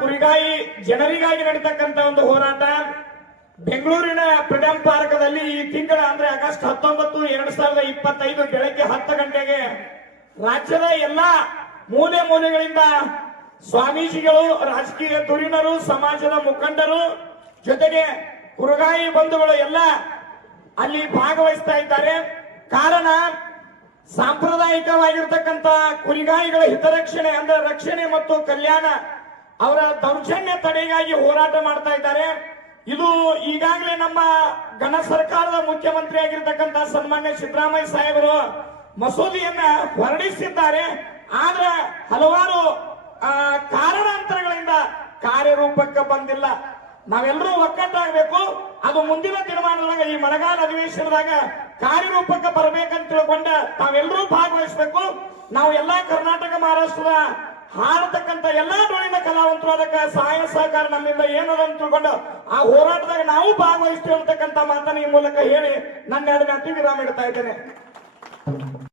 ಕುರಿಗಾಯಿ ಜನರಿಗಾಗಿ ನಡೀತಕ್ಕಂತ ಒಂದು ಹೋರಾಟ ಬೆಂಗಳೂರಿನ ಫ್ರೀಡಂ ಪಾರ್ಕ್ದಲ್ಲಿ ಈ ತಿಂಗಳ ಅಂದ್ರೆ ಆಗಸ್ಟ್ ಹತ್ತೊಂಬತ್ತು ಎರಡ್ ಸಾವಿರದ ಇಪ್ಪತ್ತೈದು ಬೆಳಗ್ಗೆ ಹತ್ತು ಗಂಟೆಗೆ ರಾಜ್ಯದ ಎಲ್ಲಾ ಮೂಲೆ ಮೂಲೆಗಳಿಂದ ಸ್ವಾಮೀಜಿಗಳು ರಾಜಕೀಯ ಧುರೀಣರು ಸಮಾಜದ ಮುಖಂಡರು ಜೊತೆಗೆ ಕುರುಗಾಯಿ ಬಂಧುಗಳು ಎಲ್ಲ ಅಲ್ಲಿ ಭಾಗವಹಿಸ್ತಾ ಇದ್ದಾರೆ ಕಾರಣ ಸಾಂಪ್ರದಾಯಿಕವಾಗಿರ್ತಕ್ಕಂತ ಕುರಿಗಾಯಿಗಳ ಹಿತರಕ್ಷಣೆ ಅಂದ್ರೆ ರಕ್ಷಣೆ ಮತ್ತು ಕಲ್ಯಾಣ ಅವರ ದೌರ್ಜನ್ಯ ತಡೆಗಾಗಿ ಹೋರಾಟ ಮಾಡ್ತಾ ಇದ್ದಾರೆ ಇದು ಈಗಾಗಲೇ ನಮ್ಮ ಘನ ಸರ್ಕಾರದ ಮುಖ್ಯಮಂತ್ರಿ ಆಗಿರ್ತಕ್ಕಂಥ ಸನ್ಮಾನ್ಯ ಸಿದ್ದರಾಮಯ್ಯ ಸಾಹೇಬರು ಮಸೂದಿಯನ್ನ ಹೊರಡಿಸಿದ್ದಾರೆ ಆದ್ರೆ ಹಲವಾರು ಕಾರಣಾಂತರಗಳಿಂದ ಕಾರ್ಯರೂಪಕ್ಕೆ ಬಂದಿಲ್ಲ ನಾವೆಲ್ಲರೂ ಒಕ್ಕಟ್ಟಾಗಬೇಕು ಅದು ಮುಂದಿನ ದಿನಮಾನದೊಳಗೆ ಈ ಮಳೆಗಾಲ ಅಧಿವೇಶನದಾಗ ಕಾರ್ಯರೂಪಕ್ಕೆ ಬರಬೇಕಂತ ತಿಳ್ಕೊಂಡ ತಾವೆಲ್ಲರೂ ಭಾಗವಹಿಸಬೇಕು ನಾವು ಎಲ್ಲಾ ಕರ್ನಾಟಕ ಮಹಾರಾಷ್ಟ್ರದ ಹಾರತಕ್ಕಂತ ಎಲ್ಲಾ ಅಂತೂ ಅದಕ್ಕೆ ಸಹಾಯ ಸಹಕಾರ ನಮ್ಮಿಂದ ಏನದ ಅಂತ ತಿಳ್ಕೊಂಡು ಆ ಹೋರಾಟದಾಗ ನಾವು ಭಾಗವಹಿಸ್ತೀವಿ ಅಂತಕ್ಕಂಥ ಮಾತನ್ನ ಈ ಮೂಲಕ ಹೇಳಿ ನನ್ನ ಎರಡನೇ ಅತಿಥಿ ವಿರಾಮ ಇಡ್ತಾ ಇದ್ದೇನೆ